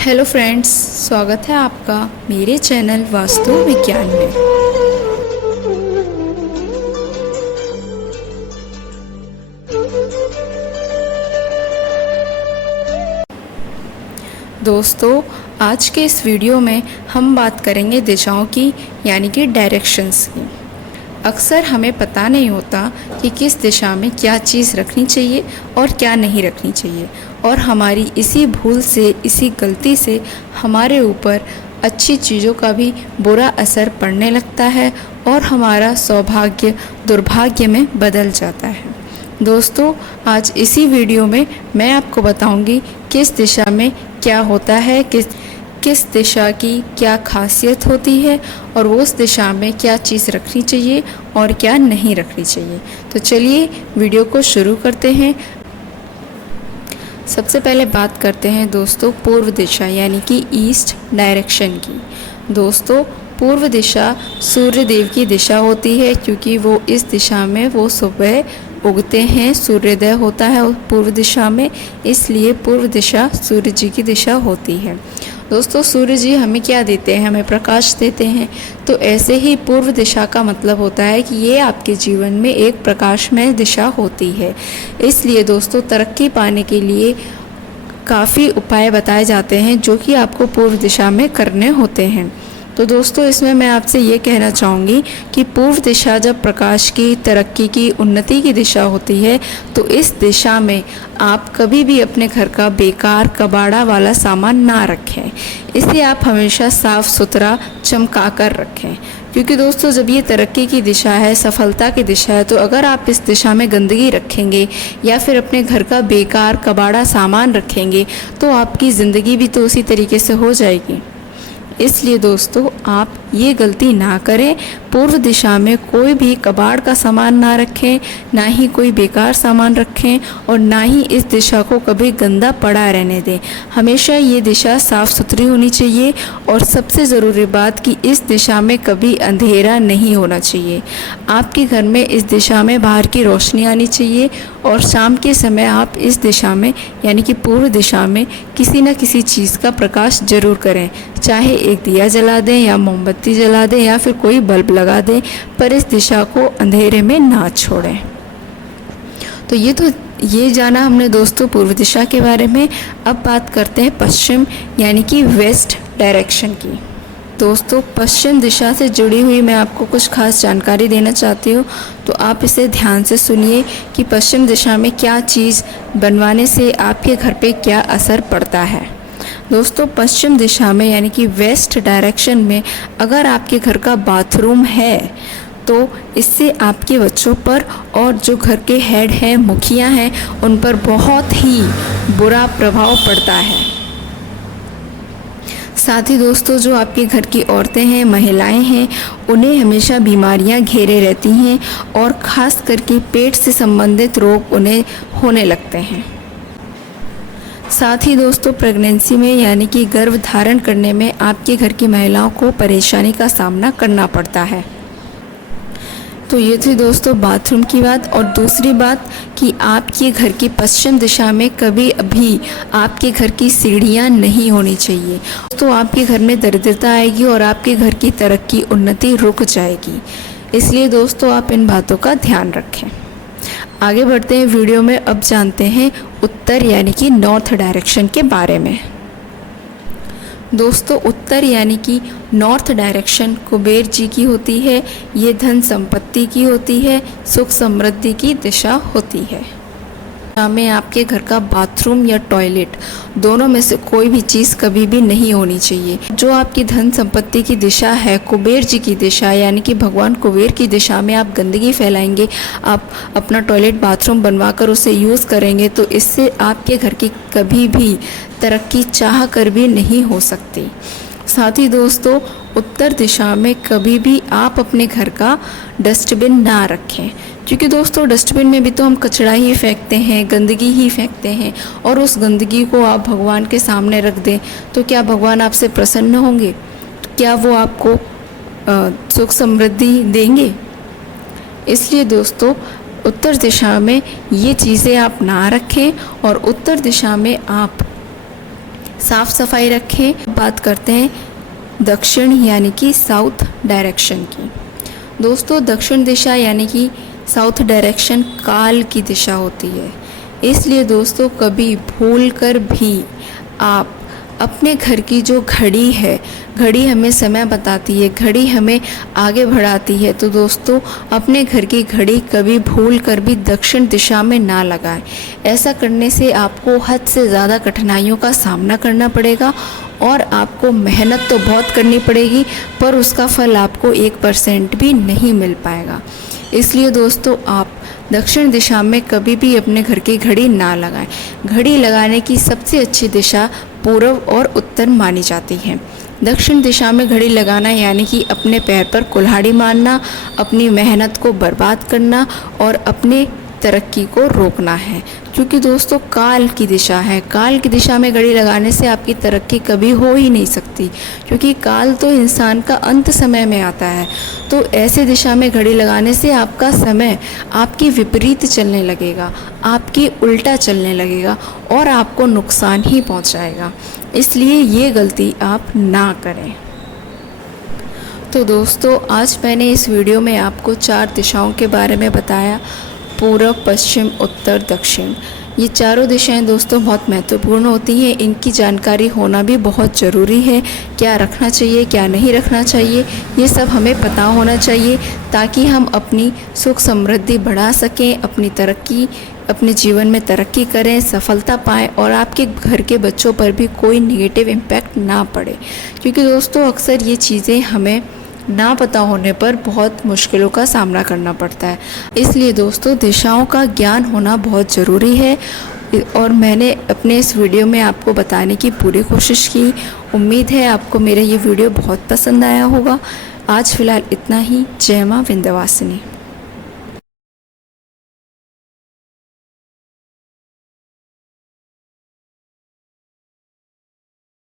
Hello friends, स्वागत है आपका मेरे चैनल वास्तु विज्ञान में। दोस्तों, आज के इस वीडियो में हम बात करेंगे दिशाओं की, यानी कि डायरेक्शंस की। अक्सर हमें पता नहीं होता कि किस दिशा में क्या चीज़ रखनी चाहिए और क्या नहीं रखनी चाहिए, और हमारी इसी भूल से, इसी गलती से हमारे ऊपर अच्छी चीज़ों का भी बुरा असर पड़ने लगता है और हमारा सौभाग्य दुर्भाग्य में बदल जाता है। दोस्तों, आज इसी वीडियो में मैं आपको बताऊंगी किस दिशा में क्या होता है, किस दिशा की क्या खासियत होती है और उस दिशा में क्या चीज़ रखनी चाहिए और क्या नहीं रखनी चाहिए। तो चलिए वीडियो को शुरू करते हैं। सबसे पहले बात करते हैं दोस्तों पूर्व दिशा, यानी कि ईस्ट डायरेक्शन की। दोस्तों, पूर्व दिशा सूर्य देव की दिशा होती है, क्योंकि वो इस दिशा में वो सुबह उगते हैं, सूर्योदय होता है पूर्व दिशा में, इसलिए पूर्व दिशा सूर्य जी की दिशा होती है। दोस्तों, सूर्य जी हमें क्या देते हैं? हमें प्रकाश देते हैं। तो ऐसे ही पूर्व दिशा का मतलब होता है कि ये आपके जीवन में एक प्रकाशमय दिशा होती है। इसलिए दोस्तों, तरक्की पाने के लिए काफ़ी उपाय बताए जाते हैं जो कि आपको पूर्व दिशा में करने होते हैं। तो दोस्तों, इसमें मैं आपसे ये कहना चाहूँगी कि पूर्व दिशा जब प्रकाश की, तरक्की की, उन्नति की दिशा होती है, तो इस दिशा में आप कभी भी अपने घर का बेकार कबाड़ा वाला सामान ना रखें। इसे आप हमेशा साफ सुथरा चमका कर रखें, क्योंकि दोस्तों जब ये तरक्की की दिशा है, सफलता की दिशा है, तो अगर आप इस दिशा में गंदगी रखेंगे या फिर अपने घर का बेकार कबाड़ा सामान रखेंगे तो आपकी ज़िंदगी भी तो उसी तरीके से हो जाएगी। इसलिए दोस्तों, आप ये गलती ना करें। पूर्व दिशा में कोई भी कबाड़ का सामान ना रखें, ना ही कोई बेकार सामान रखें, और ना ही इस दिशा को कभी गंदा पड़ा रहने दें। हमेशा ये दिशा साफ़ सुथरी होनी चाहिए। और सबसे ज़रूरी बात कि इस दिशा में कभी अंधेरा नहीं होना चाहिए। आपके घर में इस दिशा में बाहर की रोशनी आनी चाहिए, और शाम के समय आप इस दिशा में, यानी कि पूर्व दिशा में, किसी न किसी चीज़ का प्रकाश जरूर करें। चाहे एक दिया जला दें या मोमबत्ती जला दें या फिर कोई बल्ब लगा दें, पर इस दिशा को अंधेरे में ना छोड़ें। तो ये जाना हमने दोस्तों पूर्व दिशा के बारे में। अब बात करते हैं पश्चिम, यानी कि वेस्ट डायरेक्शन की। दोस्तों, पश्चिम दिशा से जुड़ी हुई मैं आपको कुछ खास जानकारी देना चाहती हूँ, तो आप इसे ध्यान से सुनिए कि पश्चिम दिशा में क्या चीज़ बनवाने से आपके घर पे क्या असर पड़ता है। दोस्तों, पश्चिम दिशा में, यानी कि वेस्ट डायरेक्शन में, अगर आपके घर का बाथरूम है तो इससे आपके बच्चों पर और जो घर के हेड हैं, मुखिया हैं, उन पर बहुत ही बुरा प्रभाव पड़ता है। साथ ही दोस्तों, जो आपके घर की औरतें हैं, महिलाएं हैं, उन्हें हमेशा बीमारियां घेरे रहती हैं और ख़ास करके पेट से संबंधित रोग उन्हें होने लगते हैं। साथ ही दोस्तों, प्रेगनेंसी में, यानी कि गर्भ धारण करने में आपके घर की महिलाओं को परेशानी का सामना करना पड़ता है। तो ये थी दोस्तों बाथरूम की बात। और दूसरी बात कि आपके घर की पश्चिम दिशा में कभी भी आपके घर की सीढ़ियाँ नहीं होनी चाहिए। तो आपके घर में दरिद्रता आएगी और आपके घर की तरक्की, उन्नति रुक जाएगी। इसलिए दोस्तों, आप इन बातों का ध्यान रखें। आगे बढ़ते हैं वीडियो में। अब जानते हैं उत्तर, यानी कि नॉर्थ डायरेक्शन के बारे में। दोस्तों, उत्तर यानी कि नॉर्थ डायरेक्शन कुबेर जी की होती है। ये धन संपत्ति की होती है, सुख समृद्धि की दिशा होती है। में आपके घर का बाथरूम या टॉयलेट, दोनों में से कोई भी चीज़ कभी भी नहीं होनी चाहिए। जो आपकी धन संपत्ति की दिशा है, कुबेर जी की दिशा, यानी कि भगवान कुबेर की दिशा में आप गंदगी फैलाएंगे, आप अपना टॉयलेट बाथरूम बनवा कर उसे यूज़ करेंगे, तो इससे आपके घर की कभी भी तरक्की चाह कर भी नहीं हो सकती। साथ ही दोस्तों, उत्तर दिशा में कभी भी आप अपने घर का डस्टबिन ना रखें, क्योंकि दोस्तों डस्टबिन में भी तो हम कचरा ही फेंकते हैं, गंदगी ही फेंकते हैं, और उस गंदगी को आप भगवान के सामने रख दें तो क्या भगवान आपसे प्रसन्न होंगे? क्या वो आपको सुख समृद्धि देंगे? इसलिए दोस्तों, उत्तर दिशा में ये चीज़ें आप ना रखें, और उत्तर दिशा में आप साफ़ सफाई रखें। बात करते हैं दक्षिण यानी कि साउथ डायरेक्शन की। दोस्तों दक्षिण दिशा यानी कि साउथ डायरेक्शन काल की दिशा होती है, इसलिए दोस्तों कभी भूलकर भी आप अपने घर की जो घड़ी है, घड़ी हमें समय बताती है, घड़ी हमें आगे बढ़ाती है, तो दोस्तों अपने घर की घड़ी कभी भूल कर भी दक्षिण दिशा में ना लगाएं। ऐसा करने से आपको हद से ज़्यादा कठिनाइयों का सामना करना पड़ेगा और आपको मेहनत तो बहुत करनी पड़ेगी, पर उसका फल आपको 1% भी नहीं मिल पाएगा। इसलिए दोस्तों आप दक्षिण दिशा में कभी भी अपने घर की घड़ी ना लगाएं। घड़ी लगाने की सबसे अच्छी दिशा पूर्व और उत्तर मानी जाती है। दक्षिण दिशा में घड़ी लगाना यानी कि अपने पैर पर कुल्हाड़ी मारना, अपनी मेहनत को बर्बाद करना और अपने तरक्की को रोकना है, क्योंकि दोस्तों काल की दिशा है। काल की दिशा में घड़ी लगाने से आपकी तरक्की कभी हो ही नहीं सकती, क्योंकि काल तो इंसान का अंत समय में आता है। तो ऐसे दिशा में घड़ी लगाने से आपका समय आपकी विपरीत चलने लगेगा, आपकी उल्टा चलने लगेगा और आपको नुकसान ही पहुंचाएगा। इसलिए ये गलती आप ना करें। तो दोस्तों आज मैंने इस वीडियो में आपको 4 दिशाओं के बारे में बताया, पूर्व, पश्चिम, उत्तर, दक्षिण। ये चारों दिशाएं दोस्तों बहुत महत्वपूर्ण होती हैं, इनकी जानकारी होना भी बहुत ज़रूरी है। क्या रखना चाहिए, क्या नहीं रखना चाहिए, ये सब हमें पता होना चाहिए, ताकि हम अपनी सुख समृद्धि बढ़ा सकें, अपनी तरक्की, अपने जीवन में तरक्की करें, सफलता पाएँ और आपके घर के बच्चों पर भी कोई नेगेटिव इम्पैक्ट ना पड़े। क्योंकि दोस्तों अक्सर ये चीज़ें हमें ना पता होने पर बहुत मुश्किलों का सामना करना पड़ता है। इसलिए दोस्तों दिशाओं का ज्ञान होना बहुत ज़रूरी है और मैंने अपने इस वीडियो में आपको बताने की पूरी कोशिश की। उम्मीद है आपको मेरा ये वीडियो बहुत पसंद आया होगा। आज फ़िलहाल इतना ही। जय माँ विंध्यवासिनी।